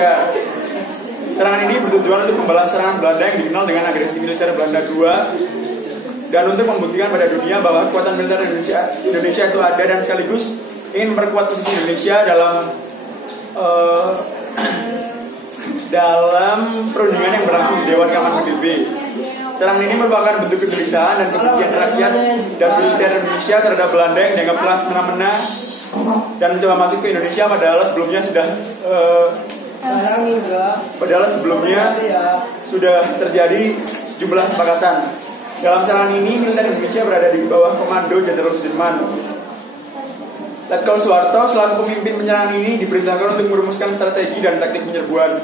Indonesia. Serangan ini bertujuan untuk membalas serangan Belanda yang dikenal dengan agresi militer Belanda II, dan untuk membuktikan pada dunia bahwa kekuatan militer Indonesia itu ada, dan sekaligus ingin memperkuat posisi Indonesia dalam perundingan yang berlangsung di Dewan Keamanan PBB. Serangan ini merupakan bentuk kegelisahan dan kebencian rakyat dan militer Indonesia terhadap Belanda yang dianggap telah semena-mena dan mencoba masuk ke Indonesia, padahal sebelumnya sudah terjadi sejumlah kesepakatan. Dalam serangan ini, militer Indonesia berada di bawah komando Jenderal Sudirman. Letkol Soeharto selaku pemimpin penyerangan ini diperintahkan untuk merumuskan strategi dan taktik penyerbuan.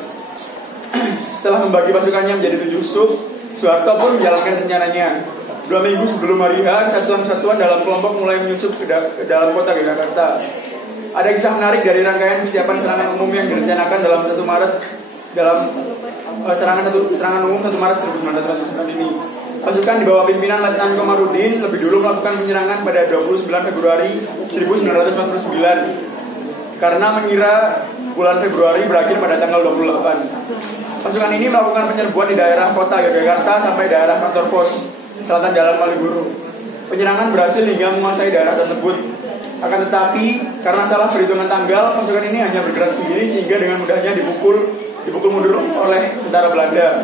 Setelah membagi pasukannya menjadi 7 sub, Soeharto pun menjalankan rencananya. 2 minggu sebelum hari H, satuan-satuan dalam kelompok mulai menyusup ke dalam kota Yogyakarta. Ada kisah menarik dari rangkaian persiapan serangan umum yang direncanakan dalam 1 Maret serangan umum 1 Maret 1999 ini. Pasukan di bawah pimpinan Letnan Komarudin lebih dulu melakukan penyerangan pada 29 Februari 1949 karena mengira bulan Februari berakhir pada tanggal 28. Pasukan ini melakukan penyerbuan di daerah kota Yogyakarta sampai daerah kantor pos selatan Jalan Malioboro. Penyerangan berhasil hingga menguasai daerah tersebut. Akan tetapi karena salah perhitungan tanggal, pasukan ini hanya bergerak sendiri sehingga dengan mudahnya dipukul mundur oleh tentara Belanda.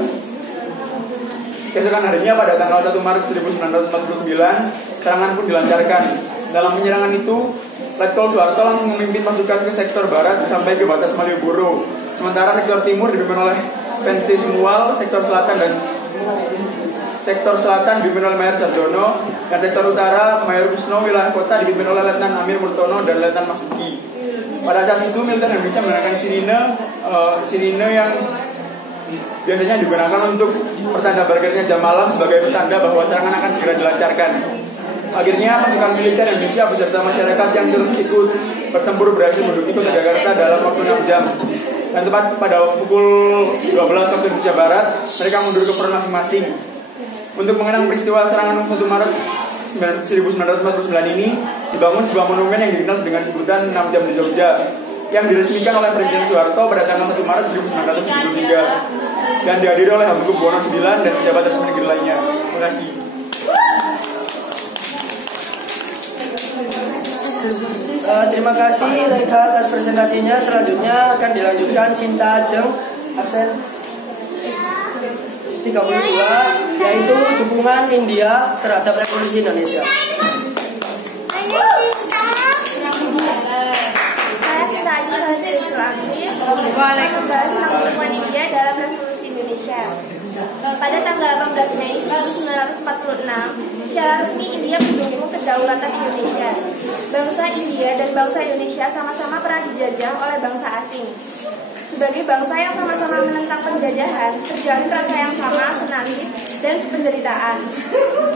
Keesokan harinya pada tanggal 1 Maret 1949, serangan pun dilancarkan. Dalam penyerangan itu, Letkol Soeharto langsung memimpin pasukan ke sektor barat sampai ke batas Malioboro. Sementara sektor timur dipimpin oleh Vente Sumual, sektor selatan dipimpin oleh Mayor Sarjono, dan sektor utara Mayor Kusno, wilayah kota dipimpin oleh Letnan Amir Murtono dan Letnan Masuki. Pada saat itu militer Indonesia menggunakan sirine yang biasanya digunakan untuk pertanda berakhirnya jam malam sebagai petanda bahwa serangan akan segera dilancarkan. Akhirnya pasukan militer Indonesia beserta masyarakat yang terus ikut bertempur berhasil menduduki kota Jakarta dalam waktu 6 jam. Dan tepat pada pukul 12 waktu Indonesia Barat, mereka mundur ke front masing-masing. Untuk mengenang peristiwa serangan 1 Maret 1949 ini, dibangun sebuah monumen yang dikenal dengan sebutan 6 jam di Jogja, yang diresmikan oleh Presiden Soeharto pada tanggal 1 Maret 1973 dan dihadiri oleh Hamengkubuwono IX dan pejabat resmi negeri lainnya. Terima kasih. Terima kasih Reka atas presentasinya. Selanjutnya akan dilanjutkan Cinta Ajeng, absen 32, yaitu dukungan India terhadap Revolusi Indonesia. Membahas tentang dukungan India dalam Revolusi Indonesia. Pada tanggal 18 Mei 1946, secara resmi India mendukung kedaulatan Indonesia. Bangsa India dan bangsa Indonesia sama-sama pernah dijajah oleh bangsa asing. Sebagai bangsa yang sama-sama menentang penjajahan, terjalin rasa yang sama, senasib, dan penderitaan.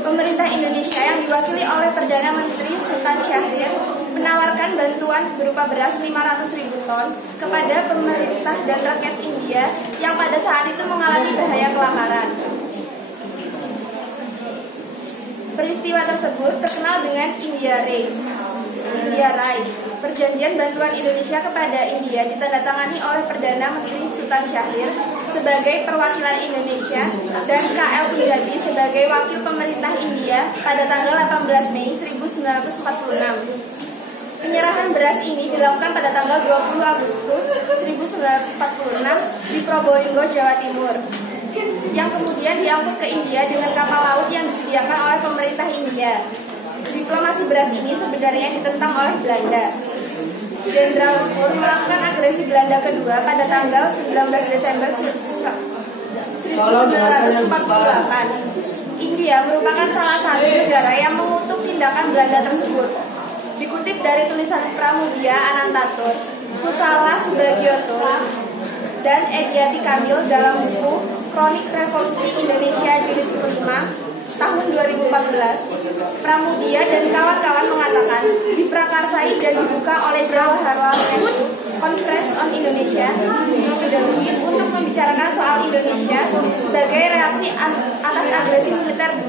Pemerintah Indonesia yang diwakili oleh Perdana Menteri Sultan Syahrir menawarkan bantuan berupa beras 500.000 ton kepada pemerintah dan rakyat India yang pada saat itu mengalami bahaya kelaparan. Peristiwa tersebut terkenal dengan India Rice. Perjanjian bantuan Indonesia kepada India ditandatangani oleh Perdana Menteri Sultan Syahrir sebagai perwakilan Indonesia dan KL Punjabi sebagai wakil pemerintah India pada tanggal 18 Mei 1946. Penyerahan beras ini dilakukan pada tanggal 20 Agustus 1946 di Probolinggo, Jawa Timur, yang kemudian diangkut ke India dengan kapal laut yang disediakan oleh pemerintah India. Diplomasi beras ini sebenarnya ditentang oleh Belanda. Jenderal Spur melakukan agresi Belanda kedua pada tanggal 19 Desember 1948. India merupakan salah satu negara yang mengutuk tindakan Belanda tersebut. Dikutip dari tulisan Pramudia Anantatur, Kusala Subagioto, dan Egyati Kamil dalam buku Kronik Revolusi Indonesia jilid kelima tahun 2014, Pramudia dan kawan-kawan mengatakan diprakarsai dan dibuka oleh Jawaharlal Nehru Conference on Indonesia untuk membicarakan soal Indonesia sebagai reaksi atas agresi militer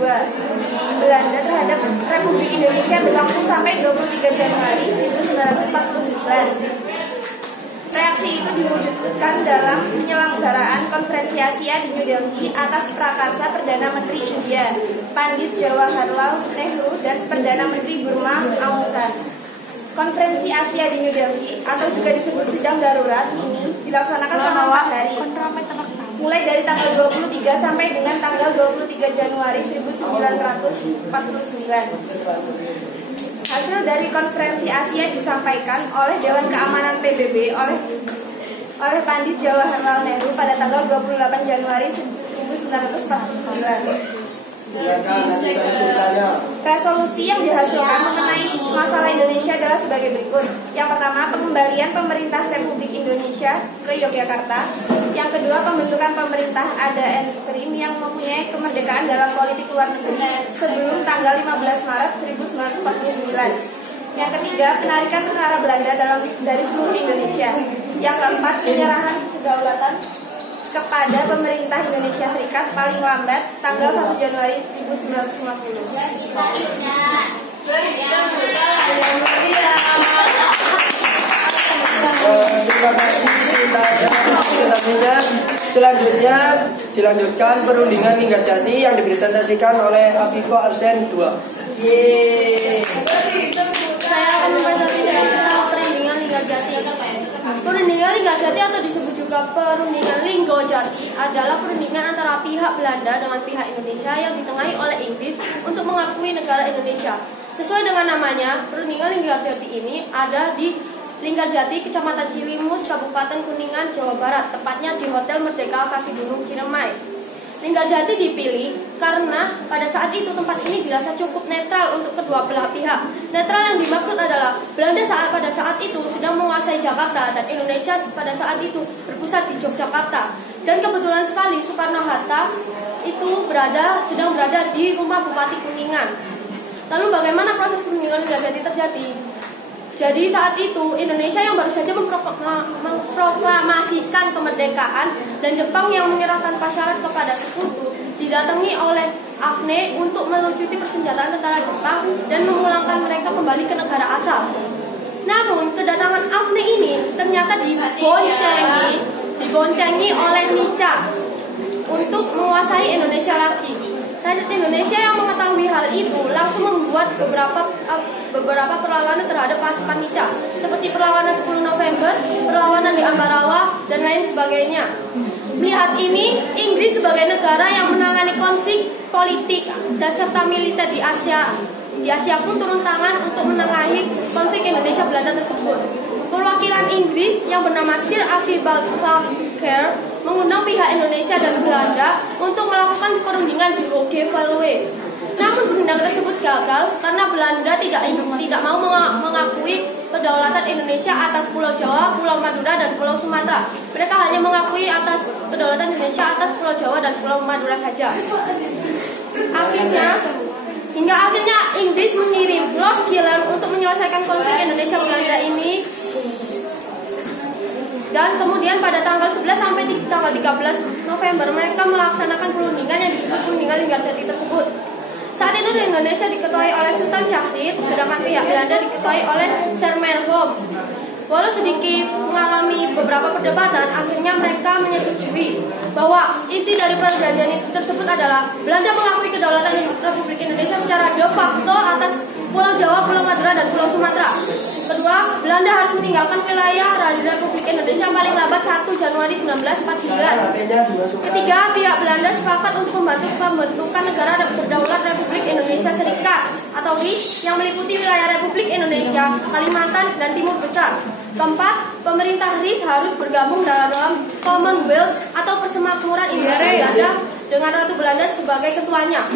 Belanda terhadap Republik Indonesia berlangsung sampai 23 Januari 1949. Reaksi aksi itu diwujudkan dalam penyelenggaraan konferensi Asia di New Delhi atas prakarsa Perdana Menteri India, Pandit Jawaharlal Nehru dan Perdana Menteri Burma Aung San. Konferensi Asia di New Delhi atau juga disebut sidang darurat ini dilaksanakan selama 4 hari, mulai dari tanggal 23 sampai dengan tanggal 23 Januari 1949. Hasil dari konferensi Asia disampaikan oleh Dewan Keamanan PBB oleh Pandit Jawaharlal Nehru pada tanggal 28 Januari 1949. Resolusi yang dihasilkan mengenai masalah Indonesia adalah sebagai berikut. Yang pertama, pengembalian pemerintah Republik Indonesia ke Yogyakarta. Yang kedua, pembentukan pemerintah ada interim yang mempunyai kemerdekaan dalam politik luar negeri sebelum tanggal 15 Maret 1949. Yang ketiga, penarikan tentara Belanda dari seluruh Indonesia. Yang keempat, penyerahan kedaulatan kepada pemerintah Indonesia Serikat paling lambat tanggal 1 Januari 1950. Terima kasih presentasinya. Selanjutnya dilanjutkan perundingan Linggarjati yang dipresentasikan oleh Afiko absen 2. Yeay. Saya akan mempresentasikan tentang perundingan Linggarjati. Perundingan Linggarjati atau disebut juga perundingan Linggojati adalah perundingan antara pihak Belanda dengan pihak Indonesia yang ditengahi oleh Inggris untuk mengakui negara Indonesia. Sesuai dengan namanya, perundingan Linggarjati ini ada di Linggarjati, Kecamatan Cilimus, Kabupaten Kuningan, Jawa Barat, tepatnya di Hotel Merdeka Kaki Gunung Ciremai. Linggarjati dipilih karena pada saat itu tempat ini dirasa cukup netral untuk kedua belah pihak. Netral yang dimaksud adalah Belanda pada saat itu sedang menguasai Jakarta dan Indonesia pada saat itu berpusat di Yogyakarta. Dan kebetulan sekali Soekarno-Hatta itu sedang berada di rumah Bupati Kuningan. Lalu bagaimana proses perundingan Linggarjati terjadi? Jadi saat itu Indonesia yang baru saja memproklamasikan kemerdekaan dan Jepang yang menyerah tanpa syarat kepada sekutu didatangi oleh Afne untuk melucuti persenjataan tentara Jepang dan memulangkan mereka kembali ke negara asal. Namun kedatangan Afne ini ternyata diboncengi oleh Nica untuk menguasai Indonesia lagi. Rakyat Indonesia yang mengetahui hal itu langsung membuat beberapa perlawanan terhadap pasukan Nica, seperti perlawanan 10 November, perlawanan di Ambarawa, dan lain sebagainya. Melihat ini, Inggris sebagai negara yang menangani konflik politik dan serta militer di Asia pun turun tangan untuk menengahi konflik Indonesia Belanda tersebut. Perwakilan Inggris yang bernama Sir Archibald Clarke mengundang pihak Indonesia dan Belanda untuk melakukan perundingan di Roggeville. Namun perundingan tersebut gagal karena Belanda tidak mau mengakui kedaulatan Indonesia atas Pulau Jawa, Pulau Madura, dan Pulau Sumatera. Mereka hanya mengakui atas kedaulatan Indonesia atas Pulau Jawa dan Pulau Madura saja. Hingga akhirnya Inggris mengirim Lord Gillan untuk menyelesaikan konflik Indonesia Belanda ini. Dan kemudian pada tanggal 11 sampai tanggal 13 November mereka melaksanakan perundingan yang disebut perundingan Linggarjati tersebut. Saat itu Indonesia diketuai oleh Sultan Syahrir, sedangkan pihak Belanda diketuai oleh Sir Merhom. Walau sedikit mengalami beberapa perdebatan, akhirnya mereka menyetujui bahwa isi dari perjanjian itu tersebut adalah Belanda mengakui kedaulatan Republik Indonesia secara de facto atas Pulau Jawa, Pulau Madura, dan Pulau Sumatera. Kedua, Belanda harus meninggalkan wilayah Republik Indonesia paling lambat 1 Januari 1949. Ketiga, pihak Belanda sepakat untuk membantu pembentukan negara berdaulat Republik Indonesia Serikat atau RIS yang meliputi wilayah Republik Indonesia, Kalimantan, dan Timur Besar. Keempat, pemerintah RIS harus bergabung dalam Commonwealth atau Persemakmuran Indonesia Belanda dengan Ratu Belanda sebagai ketuanya.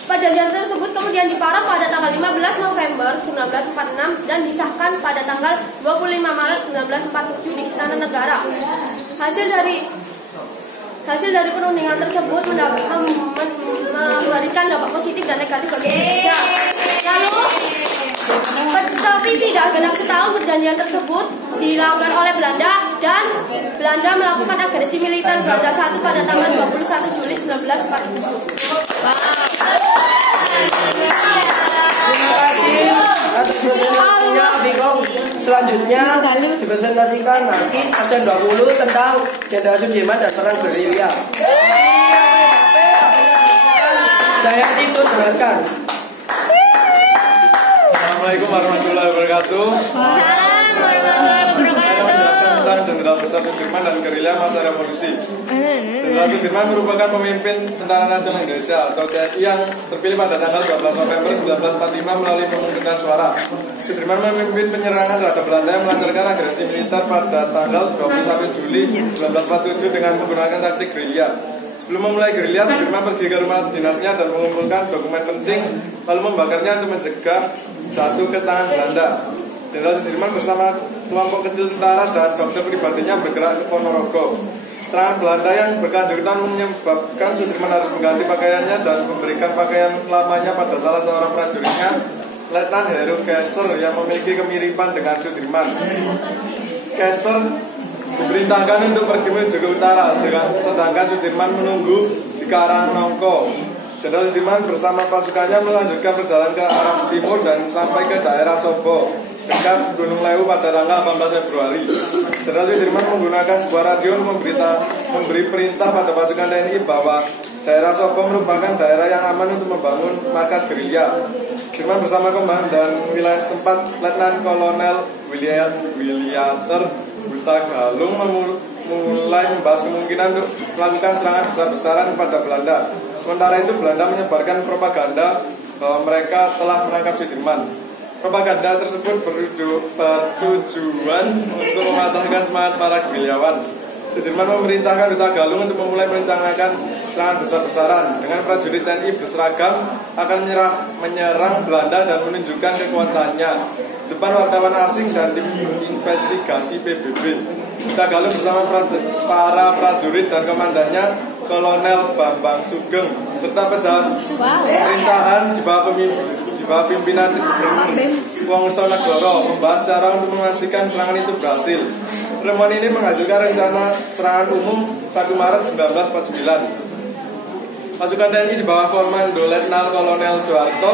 Perjanjian tersebut kemudian diparaf pada tanggal 15 November 1946 dan disahkan pada tanggal 25 Maret 1947 di Istana Negara. Hasil dari perundingan tersebut memberikan dampak positif dan negatif bagi Indonesia. Lalu, tapi tidak genap setahun perjanjian tersebut dilakukan oleh Belanda dan Belanda melakukan agresi militer Belanda 1 pada tanggal 21 Juli 1947. Terima kasih atas presentasinya Bikong selanjutnya dipresentasikan nanti absen 20 tentang Jenderal Sudirman dan perang gerilya. Saya itu dengarkan. Assalamualaikum warahmatullahi wabarakatuh. Tentang Jenderal Besar Sudirman dan gerilya masa revolusi. Jenderal Sudirman merupakan pemimpin Tentara Nasional Indonesia atau TNI yang terpilih pada tanggal 12 November 1945 melalui pemungutan suara. Sudirman memimpin penyerangan terhadap Belanda yang melancarkan agresi militer pada tanggal 21 Juli 1947 dengan menggunakan taktik gerilya. Sebelum memulai gerilya, Sudirman pergi ke rumah dinasnya dan mengumpulkan dokumen penting, lalu membakarnya untuk mencegah jatuh ke tangan Belanda. Jenderal Sudirman bersama kelompok kecil tentara dan dokter pribadinya bergerak ke Ponorogo. Serangan Belanda yang berkelanjutan menyebabkan Sudirman harus mengganti pakaiannya dan memberikan pakaian lamanya pada salah seorang prajuritnya, Letnan Heru Kaiser, yang memiliki kemiripan dengan Sudirman. Kaiser diperintahkan untuk pergi menuju ke utara, sedangkan Sudirman menunggu di Karangnongko. Jenderal Sudirman bersama pasukannya melanjutkan perjalanan ke arah timur dan sampai ke daerah Sobo, dekat Gunung Lewu pada tanggal 18 Februari. Jenderal Sudirman menggunakan sebuah radio memberi perintah pada pasukan TNI bahwa daerah Sobo merupakan daerah yang aman untuk membangun markas gerilya. Sudirman bersama komandan wilayah tempat Letnan Kolonel Williater Hutagalung mulai membahas kemungkinan untuk melakukan serangan besar-besaran kepada Belanda. Sementara itu Belanda menyebarkan propaganda bahwa mereka telah menangkap Sudirman. Propaganda tersebut bertujuan untuk mematahkan semangat para gerilyawan. Sudirman memerintahkan Hutagalung untuk memulai merencanakan serangan besar-besaran dengan prajurit TNI berseragam akan menyerang Belanda dan menunjukkan kekuatannya depan wartawan asing dan tim investigasi PBB. Hutagalung bersama para prajurit dan komandannya Kolonel Bambang Sugeng serta pejabat pemerintahan di bawah pimpinan Wongso Negoro membahas cara untuk memastikan serangan itu berhasil. Pertemuan ini menghasilkan rencana serangan umum 1 Maret 1949. Pasukan TNI di bawah komando Letnan Kolonel Soeharto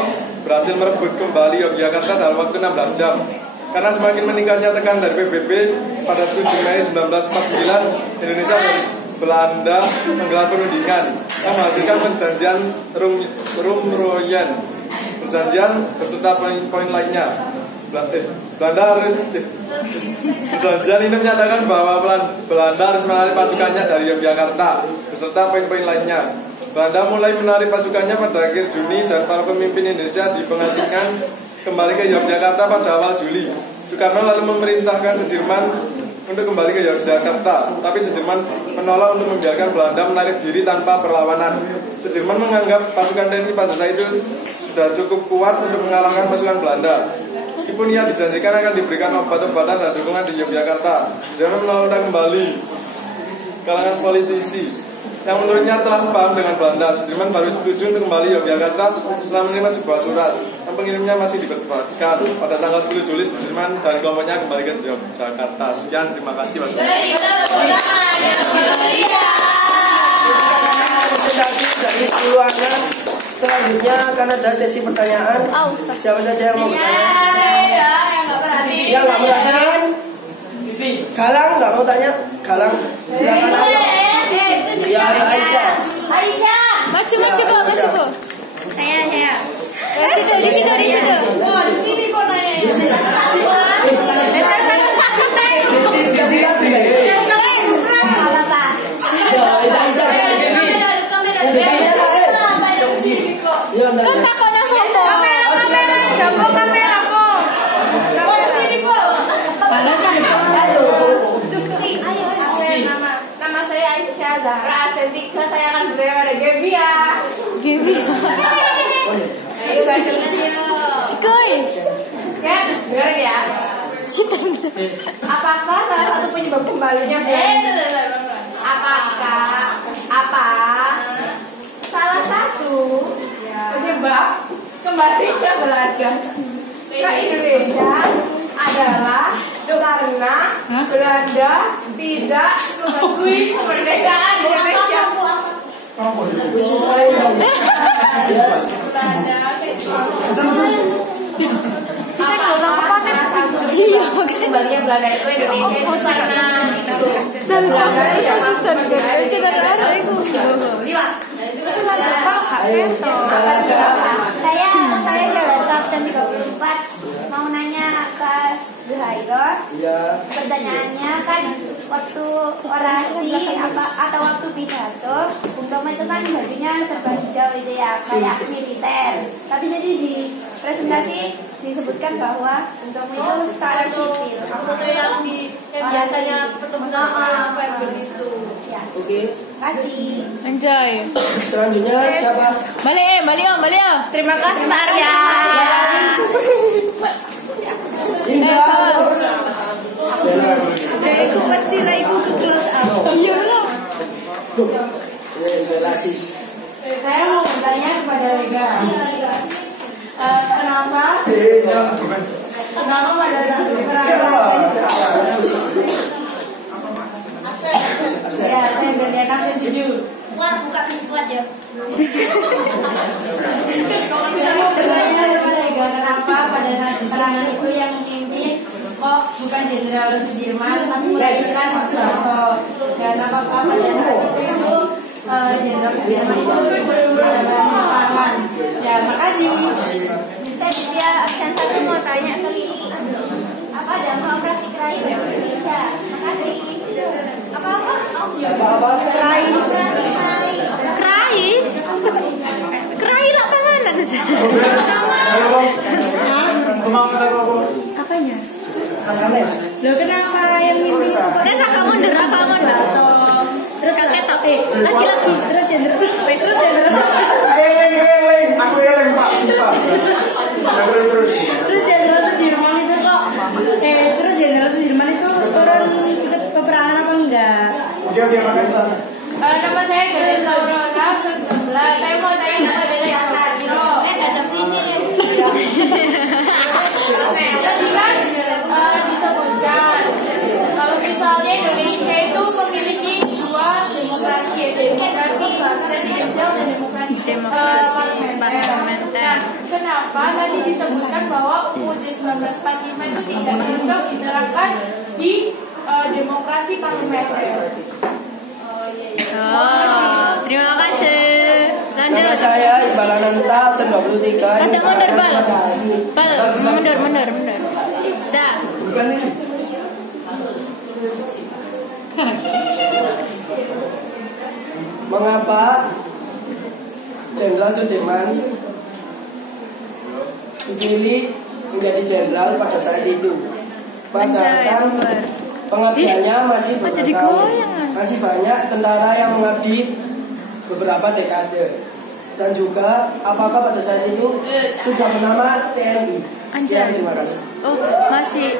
berhasil merebut kembali Yogyakarta dalam waktu 16 jam. Karena semakin meningkatnya tekanan dari PBB, pada 7 Mei 1949 Indonesia dan Belanda menggelar perundingan yang menghasilkan perjanjian Rumroyen. Perjanjian beserta poin-poin lainnya. Belanda harus perjanjian ini menyatakan bahwa Belanda harus menarik pasukannya dari Yogyakarta beserta poin-poin lainnya. Belanda mulai menarik pasukannya pada akhir Juni dan para pemimpin Indonesia dipengasingkan kembali ke Yogyakarta pada awal Juli. Soekarno lalu memerintahkan Sudirman untuk kembali ke Yogyakarta, tapi Sudirman menolak untuk membiarkan Belanda menarik diri tanpa perlawanan. Sudirman menganggap pasukan TNI pada saat itu sudah cukup kuat untuk mengalahkan pasukan Belanda. Meskipun ia dijanjikan akan diberikan obat-obatan dan dukungan di Yogyakarta, Sudirman menolak kembali kalangan politisi yang menurutnya telah sepaham dengan Belanda. Sudirman baru setuju untuk kembali Yogyakarta setelah menerima sebuah surat yang pengirimnya masih diperdebatkan. Pada tanggal 10 Juli Sudirman dan kelompoknya kembali ke Yogyakarta. Sekian, terima kasih. Presentasi dari 10 anak. Selanjutnya akan ada sesi pertanyaan. Siapa saja yang mau bertanya? Yang nggak mau tanya? Galang nggak mau tanya? Galang, silakan ayo. Ya, Aisyah. Maju, Bu. Saya. Di situ. Oh, di sini kok nanya. Di sini. Kan takutnya sombong. Kamera kok. Kamu di sini kok. Mana sih? Ayo. Nama saya Aisyah Zahra, absen 3. Saya akan berdaya pada Gaby ya. Gaby. Ayo bacanya Sikoy. Ya, dengar ya. Apakah salah satu penyebab kembalinya salah satu penyebab kembalinya Belanda ke Indonesia adalah karena Belanda tidak mengakui kemerdekaan Indonesia. Iya, kembalinya Belanda itu Indonesia itu karena Belanda yang masuk itu karena itu. Saya jelas absen 34. Mau nanya ke Bu Hairul. Iya. Pertanyaannya kan waktu orasi atau waktu pidato, Bung Tomo itu kan bajunya serba hijau itu ya, kayak militer. Tapi tadi di presentasi disebutkan bahwa Bung Tomo itu seorang sipil. Itu yang biasanya pertemuan kayak begitu. Ya. Oke. Kasih. Enjoy. Selanjutnya siapa? Balik Om. Terima kasih Mbak Arya. Indah. Aku pasti lah ikut ke close up. Iya loh. Saya mau bertanya kepada Lega. Kenapa pada saat peperangan? Ya, saya dari anak yang 7. Buka biskuit ya. Saya mau bertanya kepada Lega, kenapa pada saat peperangan itu yang memimpin kok bukan Jenderal Sudirman tapi menggantikan Pak Soeharto, dan apakah pada saat itu Jenderal Sudirman itu dalam peperangan? Ya, makasih. Saya absen 1 mau tanya ke Lili. Apa dampak operasi Krai bagi Indonesia? Makasih. Apa? Krai lah panganan. Apanya? Loh, kenapa yang mimpi itu kok? Desa kamu mundur. Terus lagi. Terus Jenderal. Aku eleng Pak. Terus Jenderal Sudirman itu kok terus Jenderal Sudirman itu turun ikut peperangan apa enggak? Oke, makasih. Nama saya Ganesha Aurora, 19. Saya mau tanya kepada yang Hiro. Datang sini. Tadi kan disebutkan kalau misalnya Indonesia itu memiliki 2 demokrasi, demokrasi presidensial dan demokrasi parlementer. Kenapa tadi disebutkan bahwa UUD 1945 itu tidak cocok diterapkan di demokrasi parlementer? Terima kasih. Lanjut. Nama saya Iqbal Ananta, absen 23. Atau mundur, Bal. Mundur. Dah. Bukan ini. Mengapa Jenderal Sudirman dipilih menjadi jenderal pada saat itu? Padahal pengabdiannya masih masih banyak tentara yang mengabdi beberapa dekade, dan juga apakah pada saat itu sudah bernama TNI? Anjay. Terima kasih. Oh, masih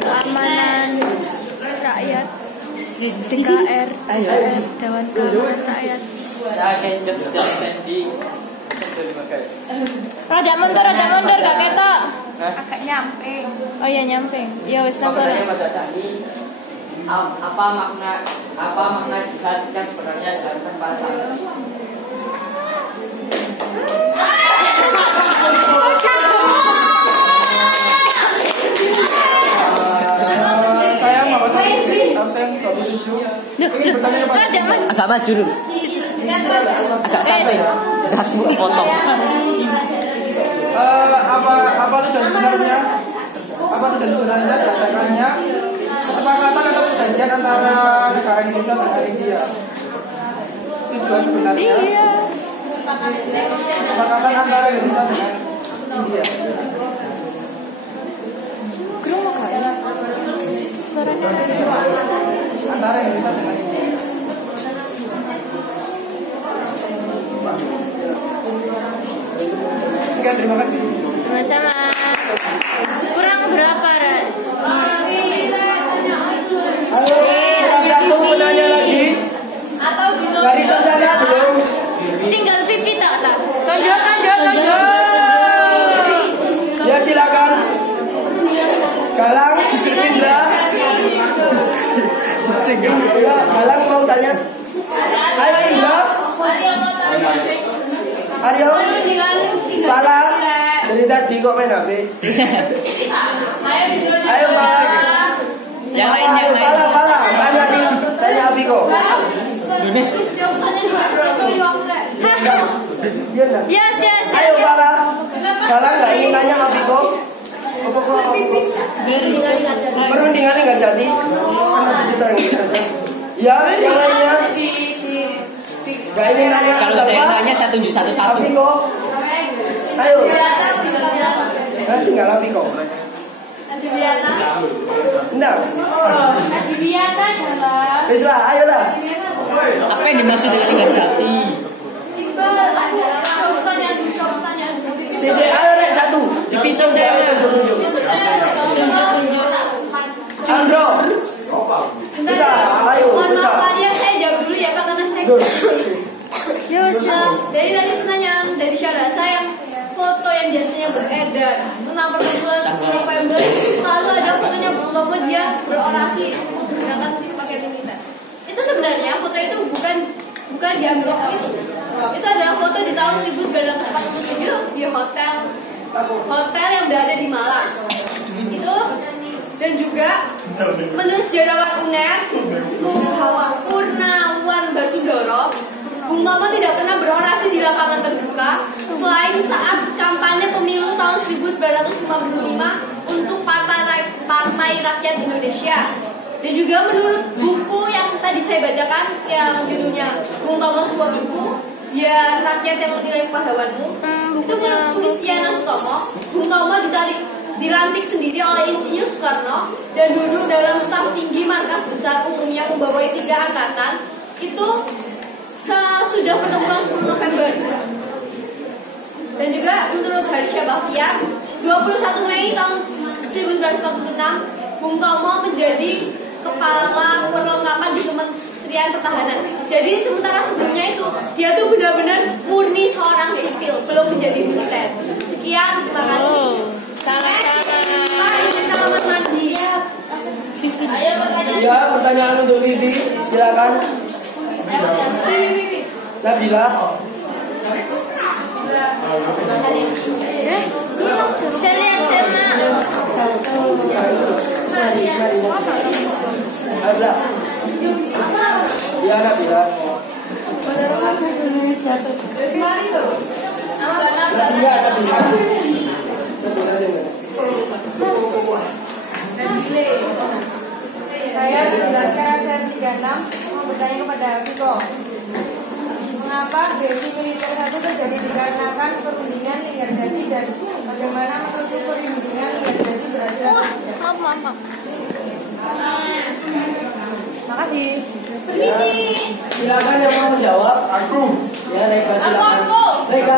keamanan rakyat, DKR, Dewan Keamanan Rakyat. Rada mundur gak ketok. Agak nyamping. Oh ya nyamping. Ya wis napa. Apa makna jihad yang sebenarnya dilakukan pada saat ini? Saya mau absen 27. Agak maju dulu. Agak sampai. Gas potong. Apa tujuan sebenarnya? Berdasarkannya kesepakatan atau perjanjian antara negara Indonesia dan negara India. Tujuan sebenarnya kesepakatan antara Indonesia dengan India. Kerungu kali. Suaranya Antara Indonesia dengan India. Sekian, terima kasih. sama-sama. Kurang berapa, Ra? Halo, satu penanya lagi. Barisan sana belum. Tinggal Vivi tak? Lanjut. Ya silakan. Galang, Indra. Ya, Galang mau tanya. Ayo Indra. Aryo. Salah. Dari tadi kok main HP? Ayo Pak. Yang lainnya Pala. Tanya Afiko. Yes. Ayo Pala. Pala nggak ingin nanya Afiko? Perundingannya nggak jadi. Ya, yang lainnya. Nggak ingin nanya. Kalau ada yang nanya saya tunjuk satu-satu. Afiko. Ayo. Tinggal Afiko. Enggak. Wis lah, ayolah. Apa yang dimaksud dengan tinggal jati? Sisi, ayo Rek, satu. Dipisah saya. Andro. Bisa, ayo, bisa. Saya jawab dulu ya Pak karena saya. Dari tadi pertanyaan dari Syarasa yang foto yang biasanya beredar tentang pertemuan November selalu ada fotonya Bung Tomo dia berorasi menggunakan pakai militer. Itu sebenarnya foto itu bukan diambil waktu itu. Itu adalah foto di tahun 1947 di hotel yang berada di Malang. Itu dan juga menurut sejarawan UNER Purnawan Basudoro, Bung Tomo tidak pernah berorasi di lapangan terbuka selain saat kampanye pemilu tahun 1955 untuk Partai Rakyat Indonesia. Dan juga menurut buku yang tadi saya bacakan yang judulnya Bung Tomo Suamiku, ya Rakyat yang Menilai Pahlawanmu, itu menurut Sulistiana Sutomo, Bung Tomo dilantik sendiri oleh Insinyur Soekarno dan duduk dalam staf tinggi markas besar umum yang membawai 3 angkatan itu sudah pertempuran 10 November. Dan juga menurut Harsha Bahtiar 21 Mei tahun 1946 Bung Tomo menjadi kepala perlengkapan di Kementerian Pertahanan. Jadi sementara sebelumnya itu dia tuh benar-benar murni seorang sipil, belum menjadi militer. Sekian, terima kasih. Sama-sama. Pak, izin selamat mandi. Ayo pertanyaan. Ya, pertanyaan untuk Vivi, silakan. Nabila. Saya lihat sama. Ada. Ya, Nabila. Saya menjelaskan saya 36 mau bertanya kepada Viko. Mengapa besi militer 1 terjadi dikarenakan perundingan Linggar Jati dan bagaimana menurut perundingan Linggar Jati berhasil? Maaf. Makasih. Permisi. Silakan yang mau menjawab. Aku. Ya, Reka silakan. Reka.